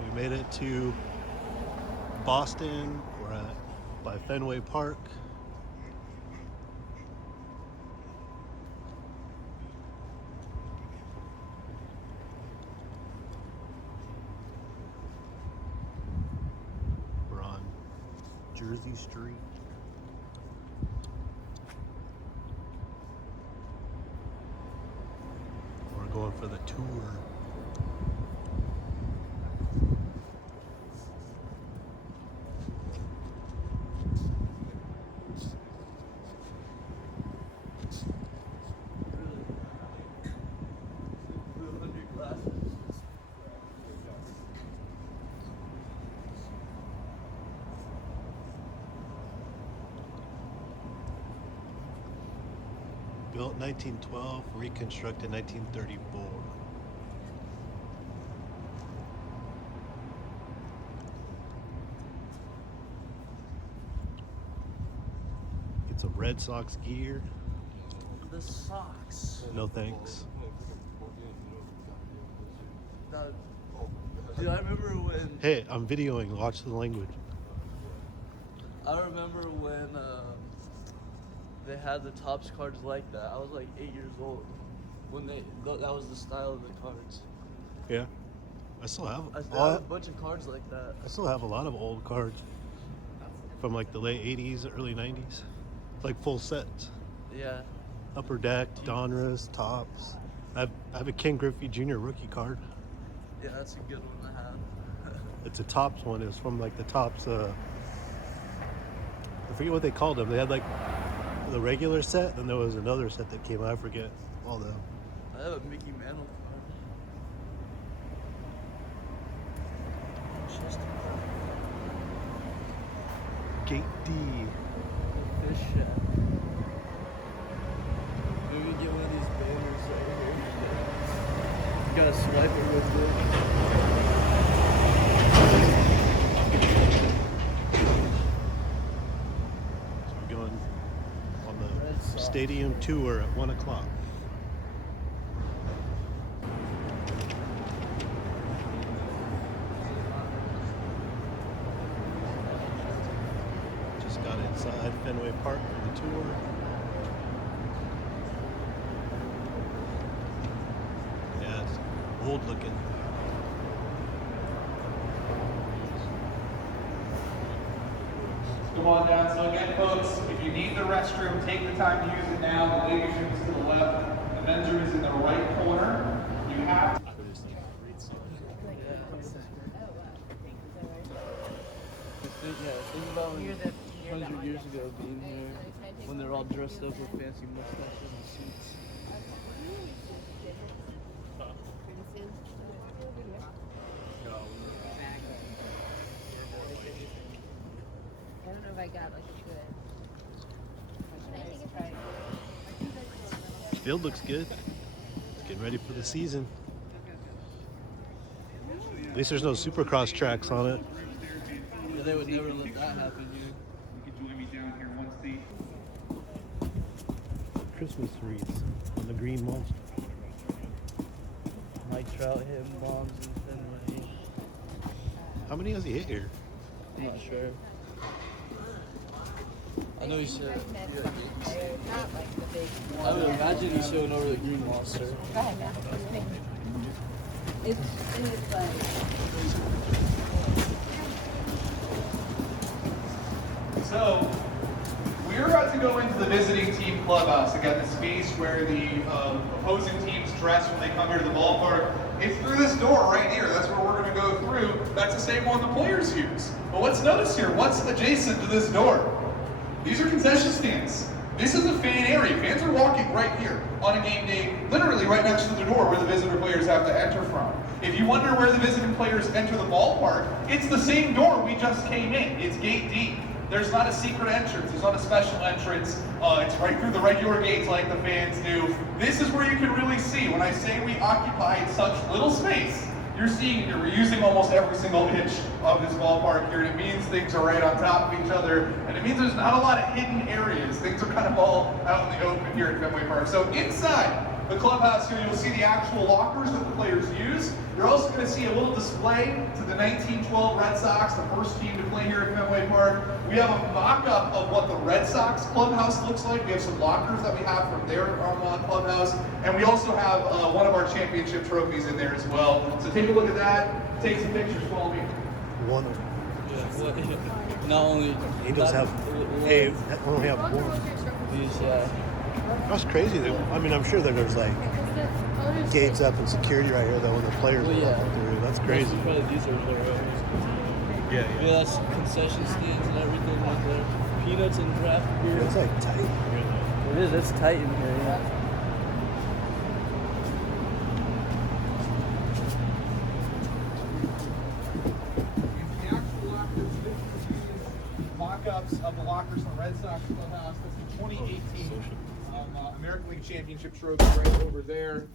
right, we made it to Boston. We're by Fenway Park. We're on Jersey Street. We're going for the tour. Built 1912, reconstructed 1934. Get some Red Sox gear. The Sox. No thanks. Dude, I remember when... Hey, I'm videoing. Watch the language. I remember when they had the Topps cards like that. I was like 8 years old when that was the style of the cards. Yeah, I still have. I had a bunch of cards like that. I still have a lot of old cards from like the late '80s, early '90s, like full sets. Yeah. Upper Deck, Donruss, Topps. I have a Ken Griffey Jr. rookie card. Yeah, that's a good one to have. It's a Topps one. It was from like the Topps. I forget what they called them. They had like the regular set, then there was another set that came out. I forget all the. I have a Mickey Mantle card. Gate D. Fish shack. Maybe get one of these banners right here. You gotta swipe it real quick. So we're going on the stadium tour at 1 o'clock. Just got inside Fenway Park for the tour. Yeah, it's old looking. Come on down. So again, folks, if you need the restroom, take the time to use it now. The ladies' room is to the left. The men's room is in the right corner. You have to. Think about when 100 years ago being here, when they're all dressed up with fancy mustaches and suits. I don't know if I got like a good. Field looks good. Getting ready for the season. At least there's no Supercross tracks on it. Yeah, they would never let that happen here. You can join me down here once the. Christmas wreaths on the green monster. Mike Trout hitting bombs in Fenway. How many has he hit here? I'm not sure. I know he said. Not like the big. I would imagine he's showing over the green monster. Go ahead now. It's like. So, we're about to go into the visiting team clubhouse. Again, the space where the opposing teams dress when they come here to the ballpark. It's through this door right here. That's where we're going to go through. That's the same one the players use. But what's notice here? What's adjacent to this door? These are concession stands. This is a fan area. Fans are walking right here on a game day, literally right next to the door where the visitor players have to enter from. If you wonder where the visiting players enter the ballpark, it's the same door we just came in. It's gate D. There's not a secret entrance. There's not a special entrance. It's right through the regular gates like the fans do. This is where you can really see. When I say we occupied such little space, you're seeing here, we're using almost every single inch of this ballpark here, and it means things are right on top of each other, and it means there's not a lot of hidden areas. Things are kind of all out in the open here at Fenway Park. So inside, the clubhouse here, you'll see the actual lockers that the players use. You're also going to see a little display to the 1912 Red Sox, the first team to play here at Fenway Park. We have a mock-up of what the Red Sox clubhouse looks like. We have some lockers that we have from their clubhouse, and we also have one of our championship trophies in there as well. So take a look at that, take some pictures, follow me. One. Yeah, not only Angels have only have one. That's crazy. I mean, I'm sure that there's like gates up and security right here though when the players Well, yeah. walk through. That's crazy. Probably these are there. Yeah. Yeah, that's concession stands and everything right there. Peanuts and draft beer. It's like tight. It is. It's tight in here. Yeah. The actual lockers, mock-ups of the lockers in the Red Sox clubhouse. That's the 2018 American League Championship trophy right over there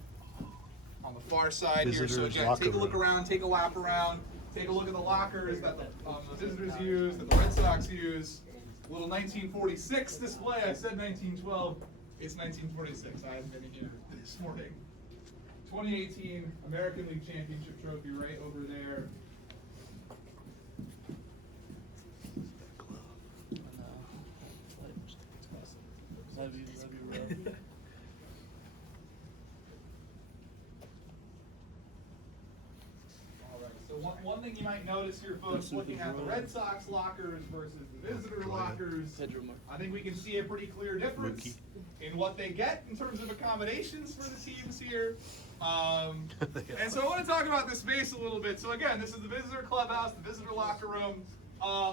on the far side here. So Visitors' again, locker take a look room. around, take a lap around, take a look at the lockers that the visitors use, that the Red Sox use. A little 1946 display. I said 1912. It's 1946. I haven't been in here this morning. 2018 American League Championship trophy right over there. So one thing you might notice here, folks, looking at the Red Sox lockers versus the visitor lockers, I think we can see a pretty clear difference in what they get in terms of accommodations for the teams here. And so I want to talk about this space a little bit. So again, this is the visitor clubhouse, the visitor locker room.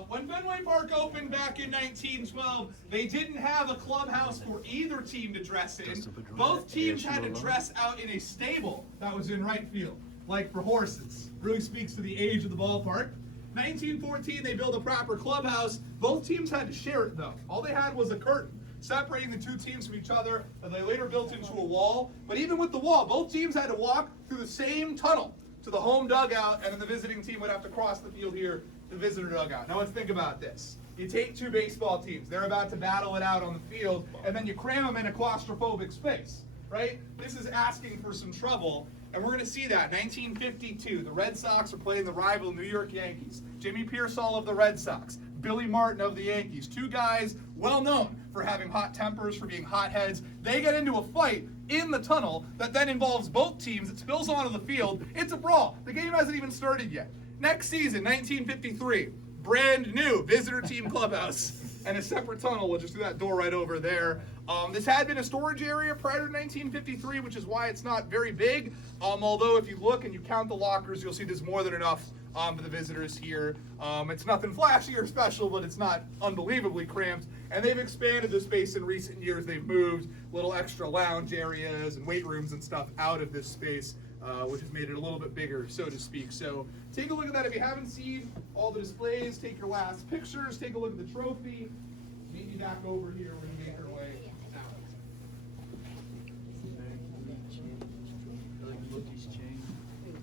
When Fenway Park opened back in 1912, they didn't have a clubhouse for either team to dress in. Both teams had to dress out in a stable that was in right field, like for horses. Really speaks to the age of the ballpark. 1914, they built a proper clubhouse. Both teams had to share it though. All they had was a curtain separating the two teams from each other that they later built into a wall. But even with the wall, both teams had to walk through the same tunnel to the home dugout, and then the visiting team would have to cross the field here to the visitor dugout. Now let's think about this. You take two baseball teams, they're about to battle it out on the field, and then you cram them in a claustrophobic space, right? This is asking for some trouble, and we're going to see that. 1952, the Red Sox are playing the rival New York Yankees. Jimmy Pearsall of the Red Sox, Billy Martin of the Yankees, two guys well known for having hot tempers, for being hotheads. They get into a fight in the tunnel that then involves both teams. It spills onto the field. It's a brawl. The game hasn't even started yet. Next season, 1953, brand new visitor team clubhouse and a separate tunnel, which is through that door right over there. This had been a storage area prior to 1953, which is why it's not very big. Although if you look and you count the lockers, you'll see there's more than enough for the visitors here. It's nothing flashy or special, but it's not unbelievably cramped. And they've expanded the space in recent years. They've moved little extra lounge areas and weight rooms and stuff out of this space, which has made it a little bit bigger, so to speak. So take a look at that. If you haven't seen all the displays, take your last pictures, take a look at the trophy. Meet me back over here. We're going to make our way out.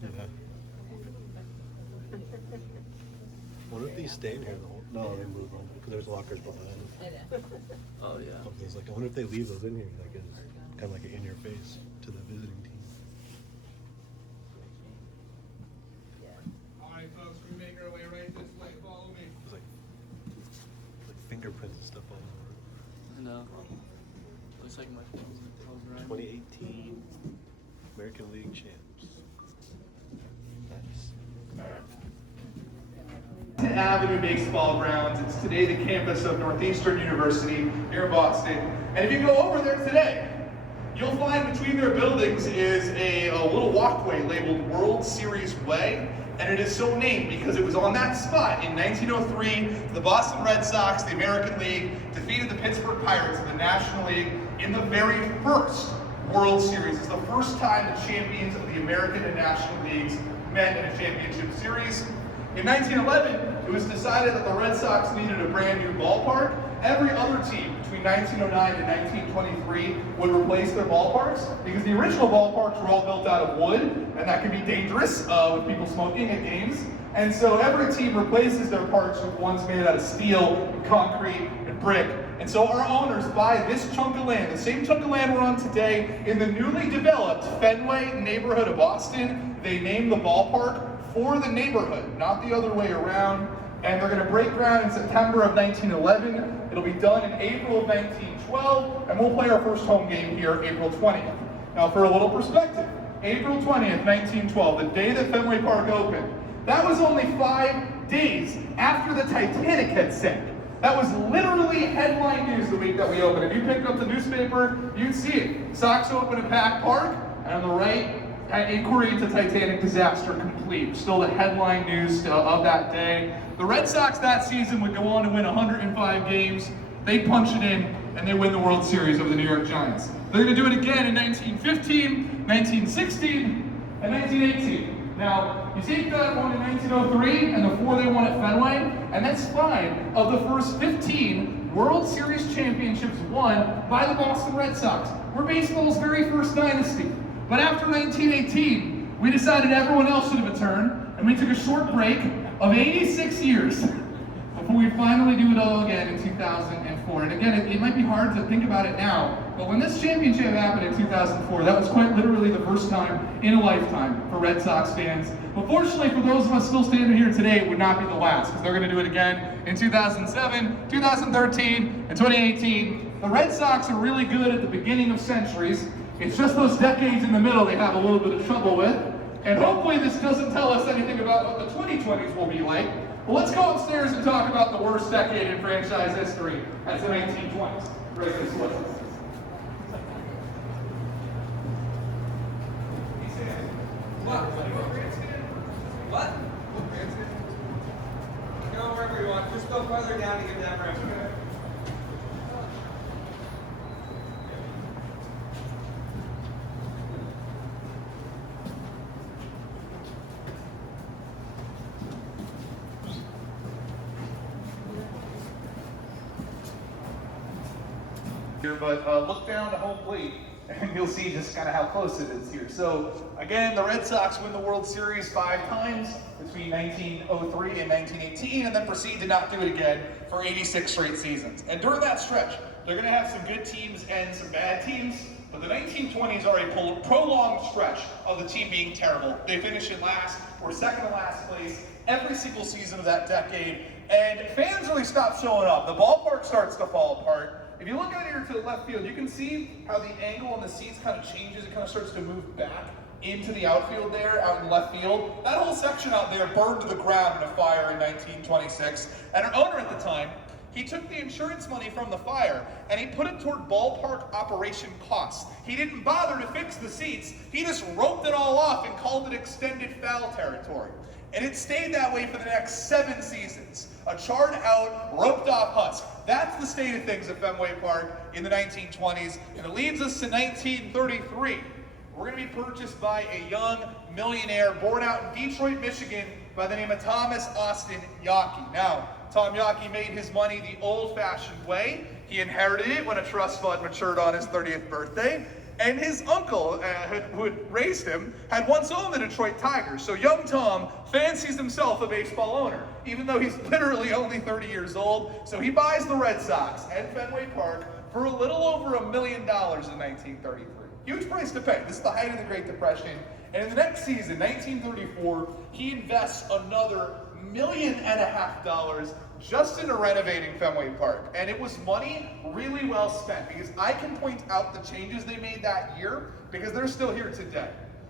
Yeah. What if these stay in here the whole? No, they move on because there's lockers behind. Oh yeah. It's like I wonder if they leave those in here, like it's kind of like an in your face to the visiting team. All right, folks, we make our way right this way. Follow me. It's like fingerprints and stuff all over. I know. Looks like my phone's around. 2018 American League champs. Nice. Avenue Baseball Grounds. It's today the campus of Northeastern University here in Boston. And if you go over there today, you'll find between their buildings is a little walkway labeled World Series Way. And it is so named because it was on that spot in 1903. The Boston Red Sox, the American League, defeated the Pittsburgh Pirates in the National League in the very first World Series. It's the first time the champions of the American and National Leagues met in a championship series. In 1911, it was decided that the Red Sox needed a brand new ballpark, every other team between 1909 and 1923 would replace their ballparks because the original ballparks were all built out of wood, and that can be dangerous with people smoking at games. And so every team replaces their parks with ones made out of steel, and concrete, and brick. And so our owners buy this chunk of land, the same chunk of land we're on today, in the newly developed Fenway neighborhood of Boston. They named the ballpark for the neighborhood, not the other way around. And they're going to break ground in September of 1911. It'll be done in April of 1912, and we'll play our first home game here April 20th. Now for a little perspective, April 20th, 1912, the day that Fenway Park opened, that was only 5 days after the Titanic had sank. That was literally headline news the week that we opened. If you picked up the newspaper, you'd see it. Sox open at Pack Park, and on the right, inquiry into Titanic disaster complete. Still the headline news of that day. The Red Sox that season would go on to win 105 games. They punch it in, and they win the World Series over the New York Giants. They're going to do it again in 1915, 1916, and 1918. Now, you take that one in 1903 and the 4 they won at Fenway, and that's 5 of the first 15 World Series championships won by the Boston Red Sox. We're baseball's very first dynasty. But after 1918, we decided everyone else should have a turn, and we took a short break of 86 years before we finally do it all again in 2004. And again, it might be hard to think about it now, but when this championship happened in 2004, that was quite literally the first time in a lifetime for Red Sox fans. But fortunately for those of us still standing here today, it would not be the last, because they're going to do it again in 2007, 2013, and 2018. The Red Sox are really good at the beginning of centuries. It's just those decades in the middle they have a little bit of trouble with. And hopefully this doesn't tell us anything about what the 2020s will be like. Well, let's go upstairs and talk about the worst decade in franchise history. That's the 1920s. What? Go wherever you want. Just go further down to get that room. Here, but look down to home plate and you'll see just kind of how close it is here. So again, the Red Sox win the World Series 5 times between 1903 and 1918, and then proceed to not do it again for 86 straight seasons. And during that stretch, they're going to have some good teams and some bad teams, but the 1920s are a prolonged stretch of the team being terrible. They finish in last or second to last place every single season of that decade, and fans really stop showing up. The ballpark starts to fall apart. If you look out here to the left field, you can see how the angle on the seats kind of changes. It kind of starts to move back into the outfield there, out in left field. That whole section out there burned to the ground in a fire in 1926. And our owner at the time, he took the insurance money from the fire and he put it toward ballpark operation costs. He didn't bother to fix the seats. He just roped it all off and called it extended foul territory. And it stayed that way for the next 7 seasons. A charred out, roped off husk. That's the state of things at Fenway Park in the 1920s. And it leads us to 1933. We're going to be purchased by a young millionaire born out in Detroit, Michigan by the name of Thomas Austin Yockey. Now, Tom Yockey made his money the old-fashioned way. He inherited it when a trust fund matured on his 30th birthday. And his uncle, who had raised him, had once owned the Detroit Tigers. So young Tom fancies himself a baseball owner, even though he's literally only 30 years old. So he buys the Red Sox at Fenway Park for a little over $1 million in 1933. Huge price to pay. This is the height of the Great Depression. And in the next season, 1934, he invests another $1.5 million just into renovating Fenway Park. And it was money really well spent, because I can point out the changes they made that year because they're still here today.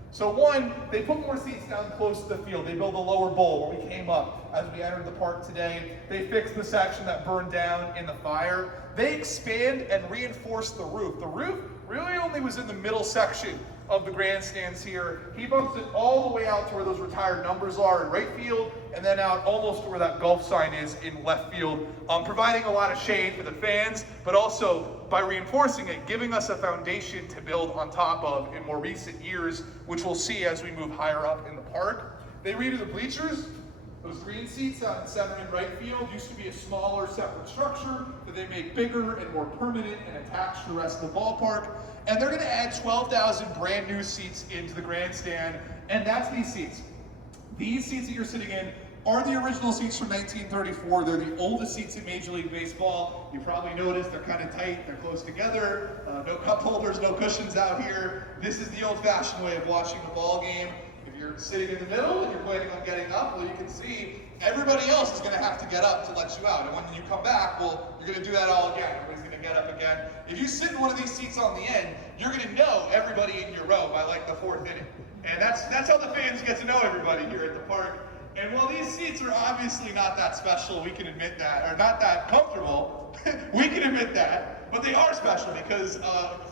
So one, they put more seats down close to the field. They built a lower bowl where we came up as we entered the park today. They fixed the section that burned down in the fire. They expand and reinforce the roof. The roof really only was in the middle section of the grandstands here. He bumps it all the way out to where those retired numbers are in right field, and then out almost to where that golf sign is in left field, providing a lot of shade for the fans, but also by reinforcing it, giving us a foundation to build on top of in more recent years, which we'll see as we move higher up in the park. They redo the bleachers. Those green seats out in center and right field used to be a smaller separate structure that they made bigger and more permanent and attached to the rest of the ballpark. And they're going to add 12,000 brand new seats into the grandstand, and that's these seats. These seats that you're sitting in are the original seats from 1934. They're the oldest seats in Major League Baseball. You probably noticed they're kind of tight, they're close together, no cup holders, no cushions out here. This is the old-fashioned way of watching a ball game. If you're sitting in the middle and you're planning on getting up, well, you can see everybody else is going to have to get up to let you out. And when you come back, well, you're going to do that all again. Everybody's going to get up again. If you sit in one of these seats on the end, you're going to know everybody in your row by like the 4th inning. And that's how the fans get to know everybody here at the park. And while these seats are obviously not that special, we can admit that, or not that comfortable, we can admit that, but they are special because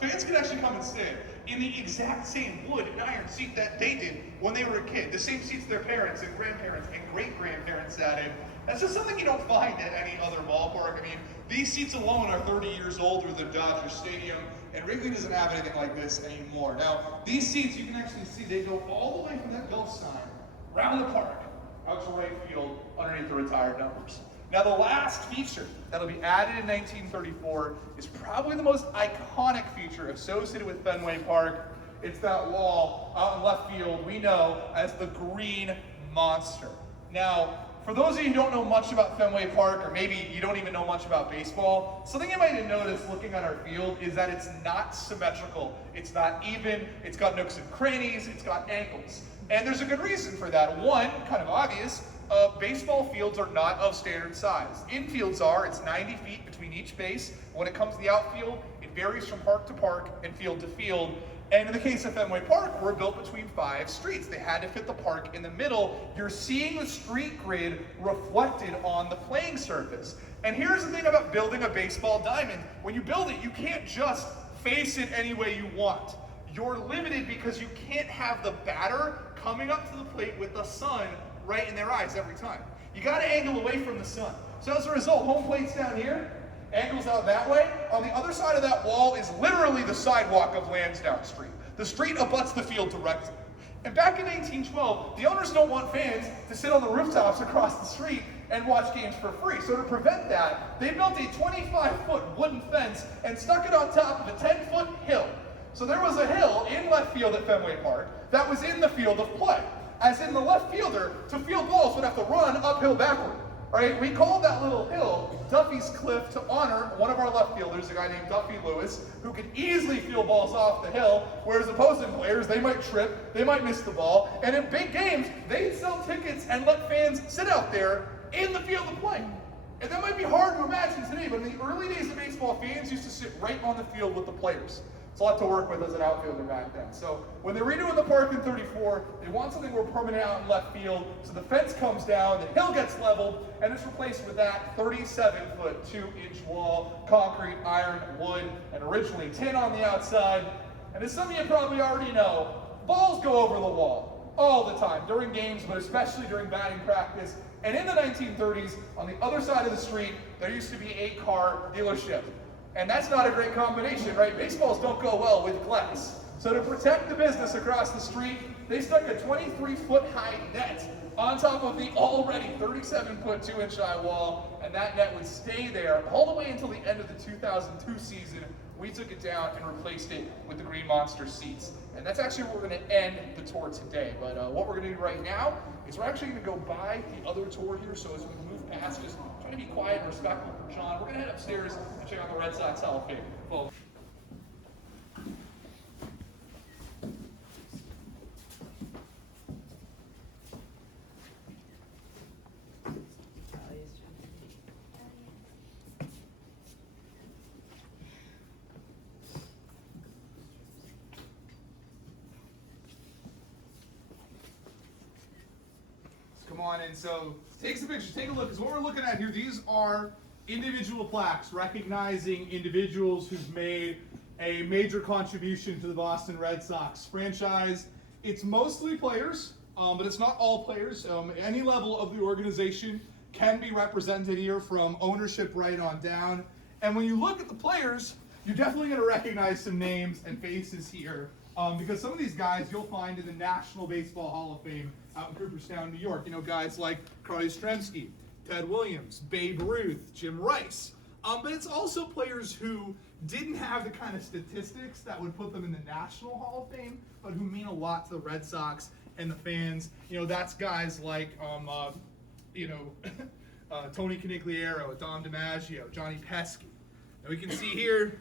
fans can actually come and sit in the exact same wood and iron seat that they did when they were a kid. The same seats their parents and grandparents and great-grandparents sat in. That's just something you don't find at any other ballpark. I mean, these seats alone are 30 years older than Dodger Stadium, and Wrigley doesn't have anything like this anymore. Now, these seats, you can actually see, they go all the way from that Gulf sign around the park, out to right field, underneath the retired numbers. Now, the last feature that'll be added in 1934 is probably the most iconic feature associated with Fenway Park. It's that wall out in left field we know as the Green Monster. Now, for those of you who don't know much about Fenway Park, or maybe you don't even know much about baseball, something you might have noticed looking at our field is that it's not symmetrical. It's not even, it's got nooks and crannies, it's got angles. And there's a good reason for that. One, kind of obvious, baseball fields are not of standard size. Infields are, it's 90 feet between each base. When it comes to the outfield, it varies from park to park and field to field. And in the case of Fenway Park, we're built between 5 streets. They had to fit the park in the middle. You're seeing the street grid reflected on the playing surface. And here's the thing about building a baseball diamond. When you build it, you can't just face it any way you want. You're limited because you can't have the batter coming up to the plate with the sun right in their eyes every time. You got to angle away from the sun. So as a result, home plate's down here, angles out that way. On the other side of that wall is literally the sidewalk of Lansdowne Street. The street abuts the field directly. And back in 1812, the owners don't want fans to sit on the rooftops across the street and watch games for free. So to prevent that, they built a 25-foot wooden fence and stuck it on top of a 10-foot hill. So there was a hill in left field at Fenway Park that was in the field of play. As in, the left fielder, to field balls, would have to run uphill backward. Right? We called that little hill Duffy's Cliff to honor one of our left fielders, a guy named Duffy Lewis, who could easily field balls off the hill, whereas opposing players, they might trip, they might miss the ball, and in big games, they'd sell tickets and let fans sit out there in the field of play. And that might be hard to imagine today, but in the early days of baseball, fans used to sit right on the field with the players. It's a lot to work with as an outfielder back then. So when they're redoing the park in 34, they want something more permanent out in left field. So the fence comes down, the hill gets leveled, and it's replaced with that 37-foot, 2-inch wall, concrete, iron, wood, and originally tin on the outside. And as some of you probably already know, balls go over the wall all the time, during games, but especially during batting practice. And in the 1930s, on the other side of the street, there used to be a car dealership. And that's not a great combination, right? Baseballs don't go well with glass. So to protect the business across the street, they stuck a 23-foot high net on top of the already 37-foot, 2-inch high wall, and that net would stay there all the way until the end of the 2002 season. We took it down and replaced it with the Green Monster seats. And that's actually where we're going to end the tour today. But what we're going to do right now is we're actually going to go by the other tour here. So as we move past, just try to be quiet and respectful for John. We're going to head upstairs and check out the Red Sox Hall of Fame. Well, come on in. So take some pictures, take a look, because what we're looking at here, these are individual plaques recognizing individuals who've made a major contribution to the Boston Red Sox franchise. It's mostly players, but it's not all players. Any level of the organization can be represented here, from ownership right on down. And when you look at the players, you're definitely going to recognize some names and faces here because some of these guys you'll find in the National Baseball Hall of Fame out in Cooperstown, New York. You know, guys like Carl Yastrzemski, Ted Williams, Babe Ruth, Jim Rice. But it's also players who didn't have the kind of statistics that would put them in the National Hall of Fame, but who mean a lot to the Red Sox and the fans. You know, that's guys like, Tony Conigliaro, Dom DiMaggio, Johnny Pesky. And we can see here,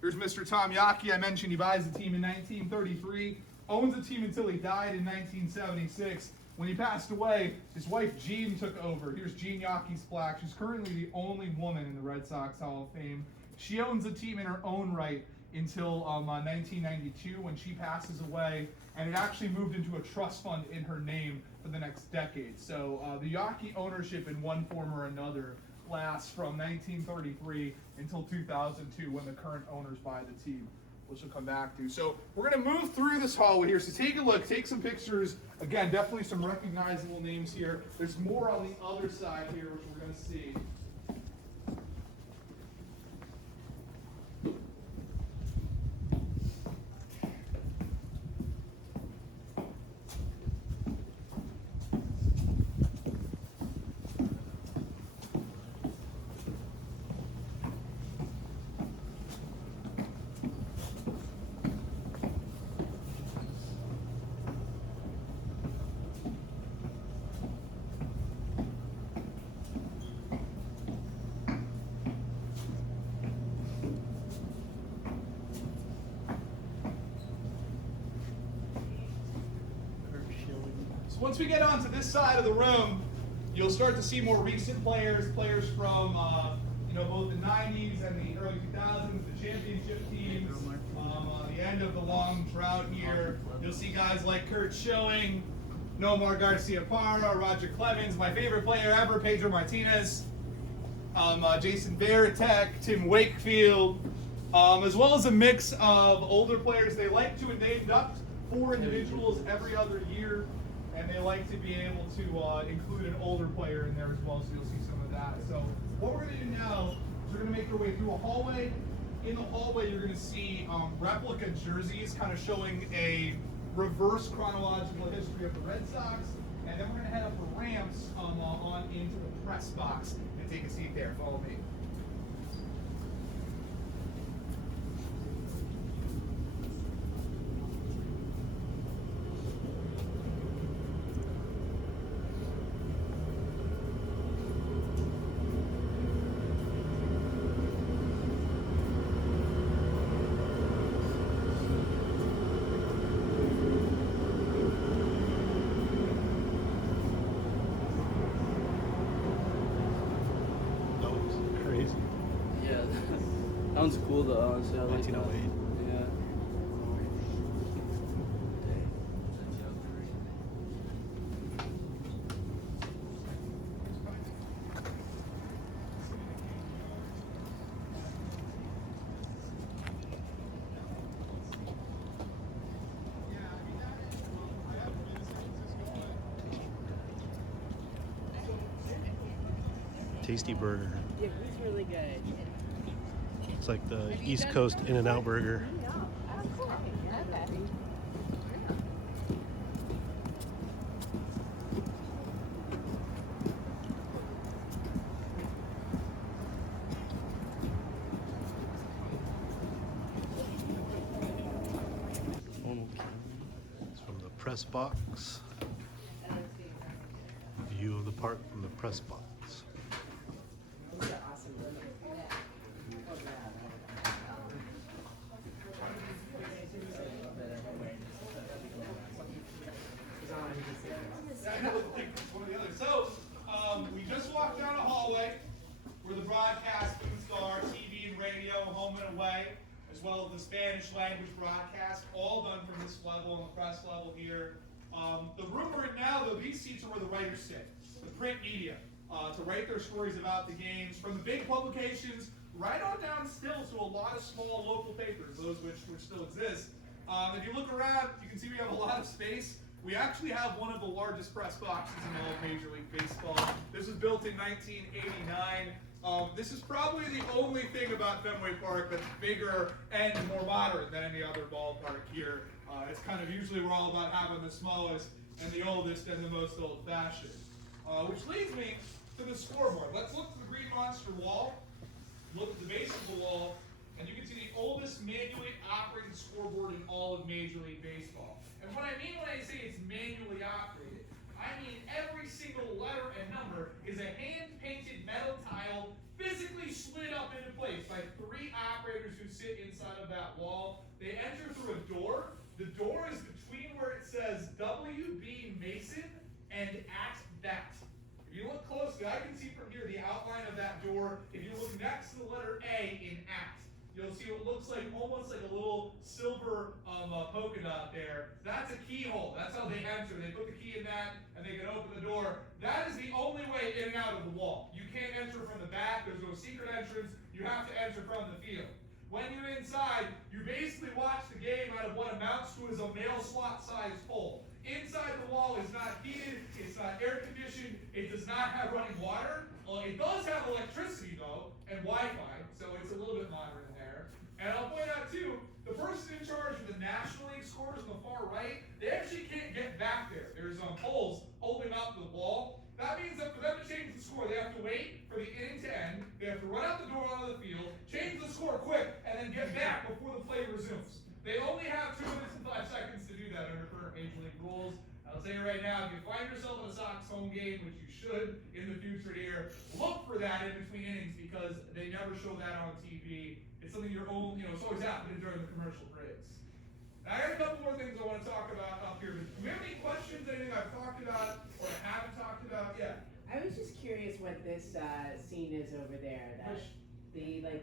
here's Mr. Tom Yaki. I mentioned he buys the team in 1933, owns the team until he died in 1976. When he passed away, his wife Jean took over. Here's Jean Yaki's plaque. She's currently the only woman in the Red Sox Hall of Fame. She owns the team in her own right until 1992 when she passes away, and it actually moved into a trust fund in her name for the next decade. So the Yaki ownership in one form or another lasts from 1933 until 2002 when the current owners buy the team, which we'll come back to. So we're going to move through this hallway here. So take a look, take some pictures. Again, definitely some recognizable names here. There's more on the other side here, which we're going to see. Once we get onto this side of the room, you'll start to see more recent players from both the 90s and the early 2000s, the championship teams, the end of the long drought here. You'll see guys like Kurt Schilling, Nomar Garcia-Parra, Roger Clemens, my favorite player ever, Pedro Martinez, Jason Varitek, Tim Wakefield, as well as a mix of older players. They like to induct 4 individuals every other year, and they like to be able to include an older player in there as well, so you'll see some of that. So what we're going to do now is we're going to make our way through a hallway. In the hallway, you're going to see replica jerseys kind of showing a reverse chronological history of the Red Sox, and then we're going to head up the ramps on into the press box and take a seat there. Follow me. Sounds cool though, honestly. I like 1908. Yeah. Tasty burger. Yeah, he's really good. It's like the East Coast In-N-Out burger. It's from the press box. View of the park from the press box. So, we just walked down a hallway where the broadcasting stars, TV and radio, home and away, as well as the Spanish language broadcast, all done from this level and the press level here. The room we're in now, though, these seats are where the writers sit, the print media, to write their stories about the games, from the big publications right on down still to a lot of small local papers, those which still exist. If you look around, you can see we have a lot of space. We actually have one of the largest press boxes in all of Major League Baseball. This was built in 1989. This is probably the only thing about Fenway Park that's bigger and more modern than any other ballpark here. It's kind of usually we're all about having the smallest and the oldest and the most old-fashioned. Which leads me to the scoreboard. Let's look to the green monster wall, look at the base of the wall, and you can see the oldest manually operated scoreboard in all of Major League Baseball. And what I mean when I say it's manually operated, I mean every single letter and number is a hand-painted metal tile physically slid up into place by 3 operators who sit inside of that wall. They enter through a door. The door is between where it says W.B. Mason and at that. If you look closely, I can see from here the outline of that door. If you look next to the letter A in at, you'll see what looks like almost like a little silver polka dot there. That's a keyhole. That's how they enter. They put the key in that and they can open the door. That is the only way in and out of the wall. You can't enter from the back. There's no secret entrance. You have to enter from the field. When you're inside, you basically watch the game out of what amounts to as a mail slot sized hole. Inside the wall is not heated, it's not air conditioned, it does not have running water. It does have electricity though, and Wi-Fi, so it's a little bit modern in there. And I'll point out too, the person in charge of the National League scores on the far right, they actually can't get back there. There's poles holding up the wall. That means that for them to change the score, they have to wait for the inning to end, they have to run out the door onto the field, change the score quick, and then get back before the play resumes. They only have 2 minutes and 5 seconds to do that under current Major League rules. I'll tell you right now, if you find yourself in a Sox home game, which you should in the future here, look for that in between innings because they never show that on TV. It's something you're only, it's always happening during the commercial breaks. Now, I got a couple more things I want to talk about up here. Do we have any questions, anything I've talked about or haven't talked about yet? I was just curious what this scene is over there. That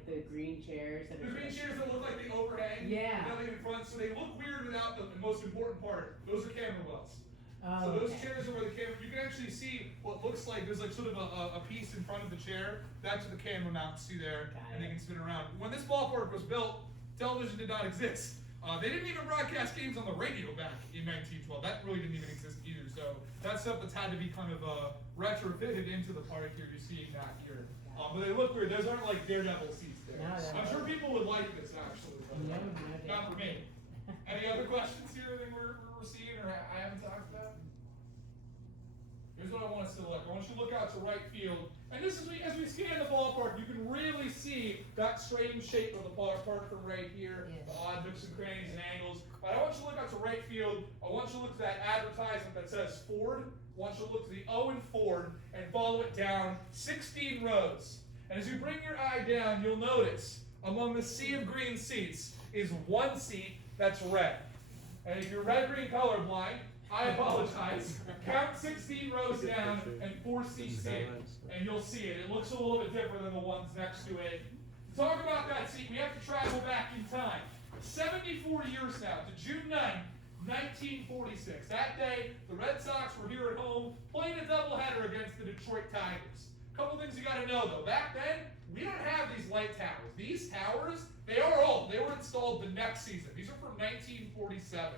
the green chairs. The green chairs that look like they overhang. Yeah. Nothing in front, so they look weird without the most important part. Those are camera wells. Oh, So those okay. chairs are where the camera. You can actually see what looks like there's like sort of a piece in front of the chair. That's what the camera mounts to there, Got and they it. can spin around. When this ballpark was built, television did not exist. They didn't even broadcast games on the radio back in 1912. That really didn't even exist either. So that's stuff that's had to be kind of retrofitted into the park here. You're seeing that here. But they look weird. Those aren't like Daredevil seats there. No, I'm sure people would like this actually. But No, not for me. Any other questions here that we're seeing or I haven't talked about? Here's what I want us to look. I want you to look out to right field. And this is as we scan the ballpark, you can really see that strange shape of the park from right here, Yeah. the odd nooks and crannies and angles. But I want you to look out to right field. I want you to look to that advertisement that says Ford. I want you to look to the O in Ford and follow it down 16 rows. And as you bring your eye down, you'll notice among the sea of green seats is one seat that's red. And if you're red-green colorblind, I apologize. Count 16 rows down and 4 seats in, and you'll see it. It looks a little bit different than the ones next to it. To talk about that seat, we have to travel back in time. 74 years now, to June 9th, 1946. That day, the Red Sox were here at home, playing a doubleheader against the Detroit Tigers. Couple things you gotta know though. Back then, we don't have these light towers. These towers, they are old. They were installed the next season. These are from 1947.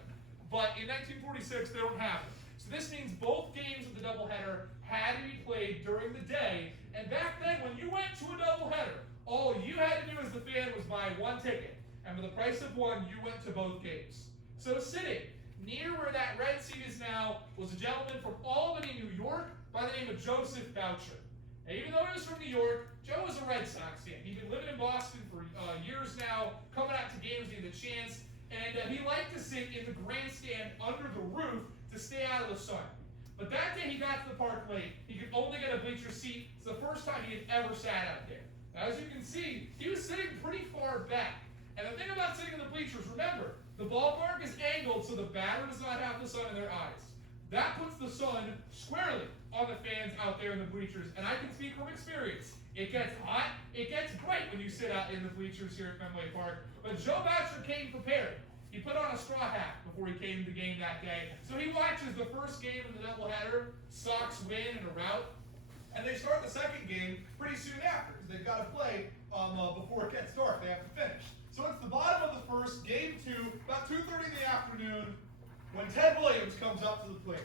But in 1946, they don't have them. So this means both games of the doubleheader had to be played during the day. And back then, when you went to a doubleheader, all you had to do as the fan was buy one ticket. And for the price of one, you went to both games. So sitting near where that red seat is now was a gentleman from Albany, New York, by the name of Joseph Boucher. Now, even though he was from New York, Joe was a Red Sox fan. He'd been living in Boston for years now, coming out to games when he had the chance. And he liked to sit in the grandstand under the roof to stay out of the sun. But that day he got to the park late. He could only get a bleacher seat. It's the first time he had ever sat out there. Now, as you can see, he was sitting pretty far back. And the thing about sitting in the bleachers, remember, the ballpark is angled so the batter does not have the sun in their eyes. That puts the sun squarely on the fans out there in the bleachers. And I can speak from experience. It gets hot, it gets bright when you sit out in the bleachers here at Fenway Park. But Joe Boucher came prepared. He put on a straw hat before he came to the game that day. So he watches the first game of the doubleheader. Sox win in a rout. And they start the second game pretty soon after because they've got to play before it gets dark. They have to finish. So it's the bottom of the first, game 2, about 2:30 in the afternoon, when Ted Williams comes up to the plate.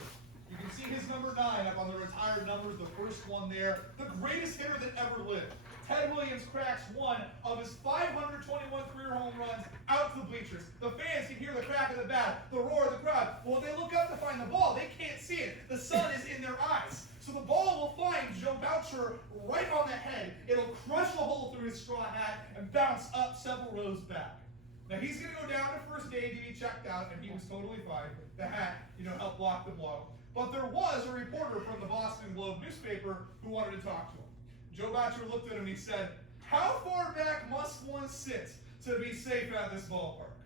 You can see his number 9 up on the retired numbers, the first one there. The greatest hitter that ever lived. Ted Williams cracks one of his 521 career home runs out to the bleachers. The fans can hear the crack of the bat, the roar of the crowd. Well, they look up to find the ball. They can't see it. The sun is in their eyes. So the ball will find Joe Boucher right on the head. It'll crush a hole through his straw hat and bounce up several rows back. Now he's going to go down to first aid to be checked out, and he was totally fine. The hat, helped block the blow. But there was a reporter from the Boston Globe newspaper who wanted to talk to him. Joe Boucher looked at him and he said, "How far back must one sit to be safe at this ballpark?"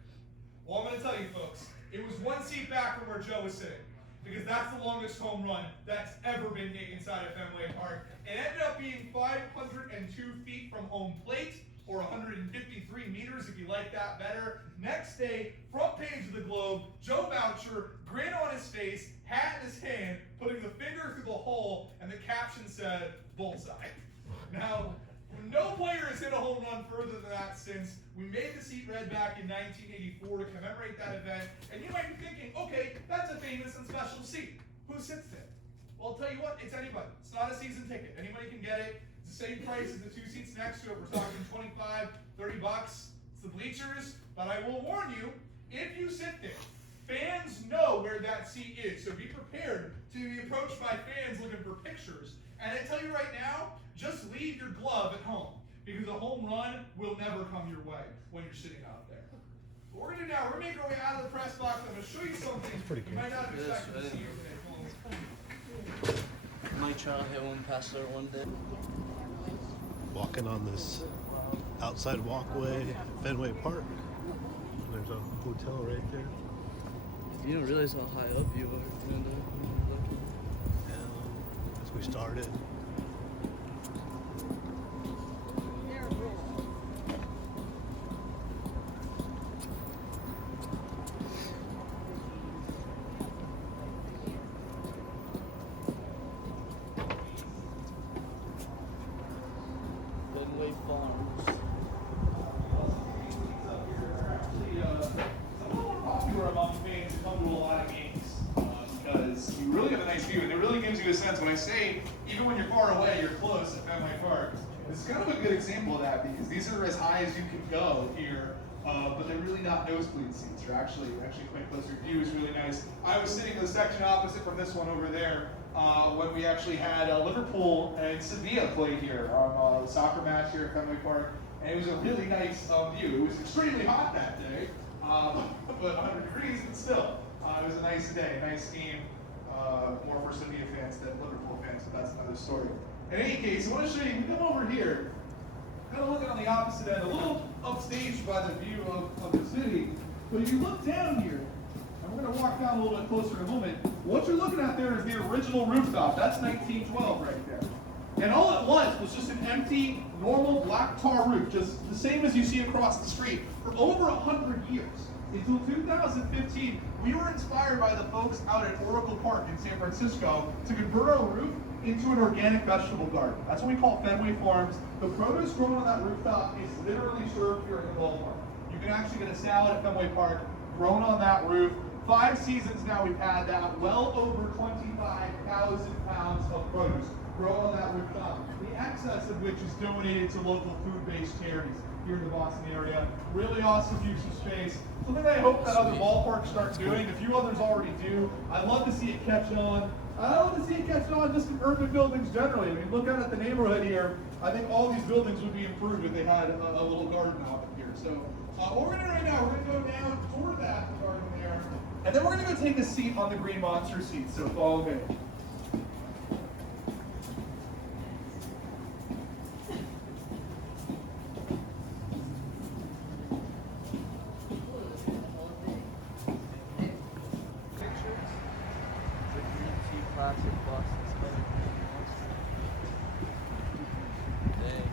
Well, I'm going to tell you folks, it was one seat back from where Joe was sitting, because that's the longest home run that's ever been hit inside of Fenway Park. It ended up being 502 feet from home plate, or 153 meters if you like that better. Next day, front page of the Globe, Joe Boucher, grin on his face, hat in his hand, putting the finger through the hole, and the caption said, "Bullseye." Now, no player has hit a home run further than that since we made the seat red back in 1984 to commemorate that event. And you might be thinking, okay, that's a famous and special seat. Who sits there? Well, I'll tell you what, it's anybody. It's not a season ticket. Anybody can get it. It's the same price as the two seats next to it. We're talking 25, 30 bucks. It's the bleachers. But I will warn you, if you sit there, fans know where that seat is. So be prepared to be approached by fans looking for pictures. And I tell you right now, just leave your glove at home, because a home run will never come your way when you're sitting out there. What we're going to do now, we're going to make our way out of the press box. I'm going to show you something you might not have expected to see today. Might try to hit one past there one day. Walking on this outside walkway at Fenway Park. There's a hotel right there. You don't realize how high up you are when you're looking. And as we started, Fenway Farms. Popular among fans who come to a lot of games because you really have a nice view, and it really gives you a sense. When I say even when you're far away, you're close at Fenway Park. It's kind of a good example of that, because these are as high as you can go here, but they're really not nosebleed seats. They're actually quite close. Your view is really nice. I was sitting in the section opposite from this one over there when we actually had Liverpool and Sevilla play here on the soccer match here at Fenway Park, and it was a really nice view. It was extremely hot that day. But 100 degrees, but still, it was a nice day, nice game, more for Sevilla fans than Liverpool fans, but that's another story. In any case, I want to show you, we come over here, kind of looking on the opposite end, a little upstaged by the view of the city, but if you look down here, and we're going to walk down a little bit closer in a moment, what you're looking at there is the original rooftop. That's 1912 right there. And all it was just an empty, normal black tar roof, just the same as you see across the street, for over 100 years. Until 2015, we were inspired by the folks out at Oracle Park in San Francisco to convert our roof into an organic vegetable garden. That's what we call Fenway Farms. The produce grown on that rooftop is literally served here in the ballpark. You can actually get a salad at Fenway Park grown on that roof. 5 seasons now we've had that, well over 25,000 pounds of produce grown on that rooftop, the excess of which is donated to local food-based charities here in the Boston area. Really awesome use of space. Something I hope that other ballparks start doing. A few others already do. I'd love to see it catch on. I'd love to see it catch on just in urban buildings generally. I mean, look out at the neighborhood here. I think all these buildings would be improved if they had a little garden out here. So what we're going to do right now, we're going to go down toward that garden there, and then we're going to go take a seat on the Green Monster seat. So follow me. Classic Boston spelling monster. Dang.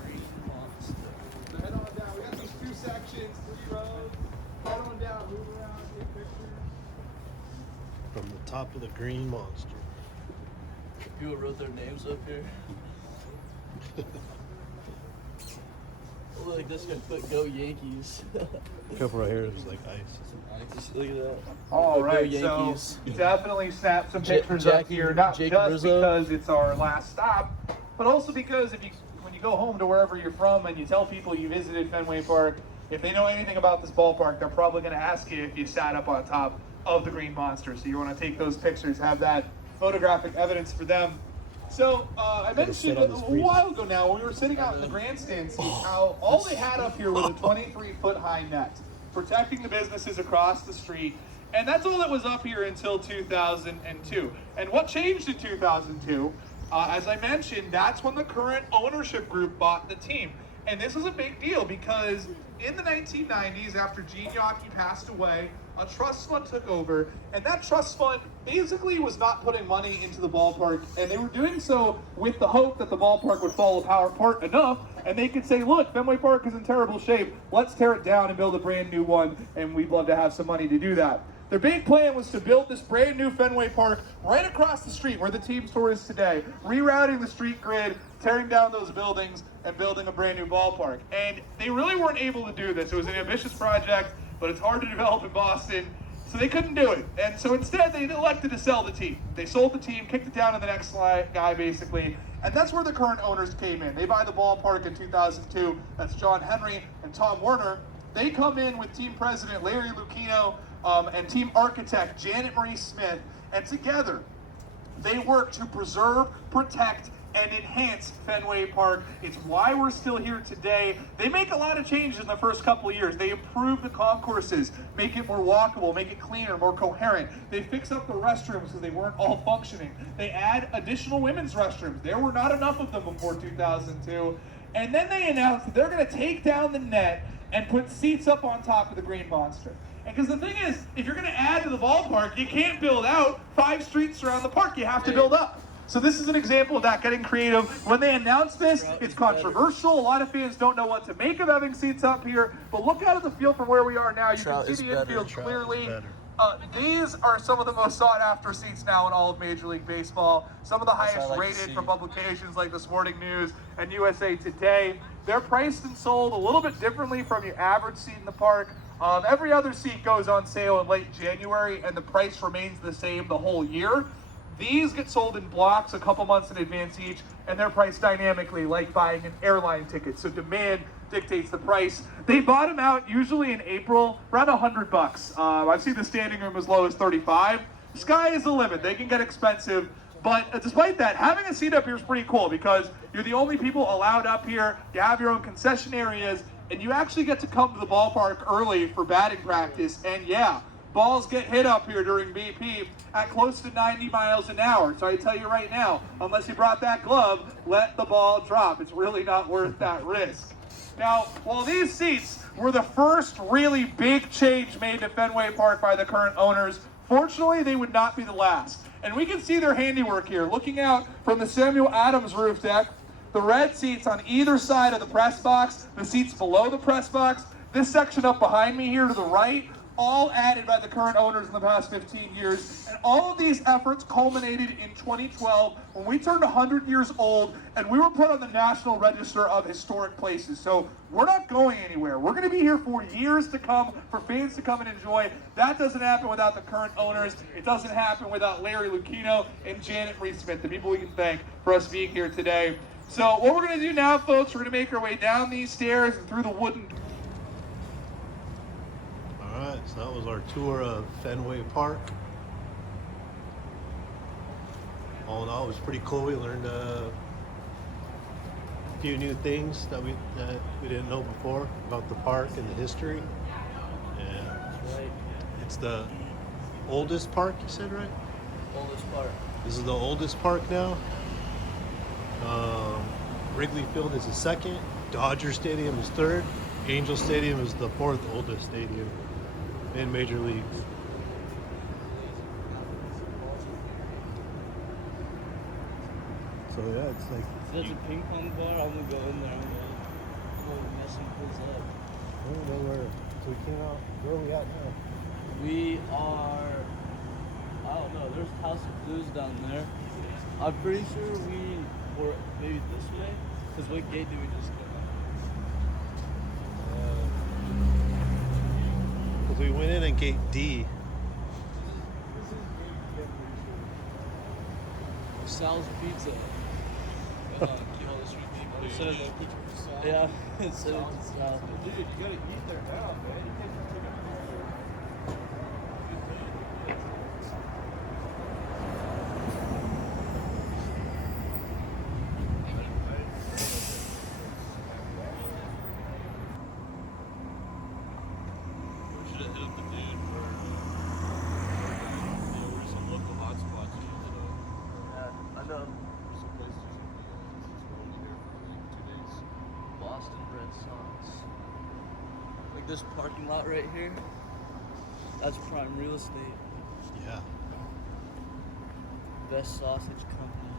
Green monster. So head on down. We got these 2 sections, 3 rows. Head on down, move around, take pictures. from the top of the Green Monster. People wrote their names up here. Look, this guy put "Go Yankees." A couple right here, there's like ice. Just look at that. All Go right, Yankees. so definitely snap some Ja- pictures up Jackie- here, not Jake just Rizzo. because it's our last stop, but also because when you go home to wherever you're from and you tell people you visited Fenway Park, if they know anything about this ballpark, they're probably going to ask you if you sat up on top of the Green Monster. So you want to take those pictures, have that photographic evidence for them. So I mentioned sit a on this breeze. while ago now when we were sitting out in the grandstand seats how all they had up here was a 23-foot high net protecting the businesses across the street. And that's all that was up here until 2002. And what changed in 2002? As I mentioned, that's when the current ownership group bought the team. And this is a big deal because in the 1990s, after Gene Yockey passed away, a trust fund took over, and that trust fund basically was not putting money into the ballpark, and they were doing so with the hope that the ballpark would fall apart enough, and they could say, look, Fenway Park is in terrible shape, let's tear it down and build a brand new one, and we'd love to have some money to do that. Their big plan was to build this brand new Fenway Park right across the street where the team store is today, rerouting the street grid, tearing down those buildings, and building a brand new ballpark. And they really weren't able to do this. It was an ambitious project, but it's hard to develop in Boston, so they couldn't do it. And so instead, they elected to sell the team. They sold the team, kicked it down to the next guy, basically, and that's where the current owners came in. They buy the ballpark in 2002. That's John Henry and Tom Werner. They come in with team president Larry Lucchino and team architect Janet Marie Smith, and together, they work to preserve, protect, and enhance Fenway Park. It's why we're still here today. They make a lot of changes in the first couple of years. They improve the concourses, make it more walkable, make it cleaner, more coherent. They fix up the restrooms because they weren't all functioning. They add additional women's restrooms. There were not enough of them before 2002. And then they announced that they're going to take down the net and put seats up on top of the Green Monster. And because the thing is, if you're going to add to the ballpark, you can't build out 5 streets around the park. You have to build up. So this is an example of that, getting creative. When they announced this, it's controversial. A lot of fans don't know what to make of having seats up here. But look out at the field from where we are now. You can see the infield clearly. These are some of the most sought after seats now in all of Major League Baseball. Some of the highest rated from publications like the Sporting News and USA Today. They're priced and sold a little bit differently from your average seat in the park. Every other seat goes on sale in late January, and the price remains the same the whole year. These get sold in blocks a couple months in advance each, and they're priced dynamically like buying an airline ticket. So demand dictates the price. They bottom out usually in April, around $100. I've seen the standing room as low as $35. Sky is the limit. They can get expensive. But despite that, having a seat up here is pretty cool because you're the only people allowed up here. You have your own concession areas, and you actually get to come to the ballpark early for batting practice. And yeah, balls get hit up here during BP at close to 90 miles an hour. So I tell you right now, unless you brought that glove, let the ball drop. It's really not worth that risk. Now, while these seats were the first really big change made to Fenway Park by the current owners, fortunately, they would not be the last. And we can see their handiwork here. Looking out from the Samuel Adams roof deck, the red seats on either side of the press box, the seats below the press box, this section up behind me here to the right, all added by the current owners in the past 15 years. And all of these efforts culminated in 2012 when we turned 100 years old and we were put on the National Register of Historic Places. So we're not going anywhere. We're going to be here for years to come, for fans to come and enjoy. That doesn't happen without the current owners. It doesn't happen without Larry Lucchino and Janet Marie Smith, the people we can thank for us being here today. So what we're going to do now, folks, we're going to make our way down these stairs and through the wooden. Alright, so that was our tour of Fenway Park. All in all, it was pretty cool. We learned a few new things that we didn't know before about the park and the history. And it's the oldest park, you said, right? Oldest park. This is the oldest park now. Wrigley Field is the second. Dodger Stadium is third. Angel Stadium is the fourth oldest stadium in Major Leagues. So yeah, it's like. If there's a ping pong bar, I'm gonna go in there. I'm gonna mess some kids up. I don't know where. So we came out. Where are we at now? We are. I don't know. There's House of Blues down there. I'm pretty sure we were maybe this way. Cause what gate did we just go? We went in at gate D. Sal's Pizza. Yeah, it said it's Sal. Dude, you gotta eat there now, man. You can't just take We should have hit up the dude for where's some local hotspots you need to know. Yeah, I know. some places only there for like 2 days. Boston Red Sox. Like this parking lot right here, that's prime real estate. Yeah. Best sausage company.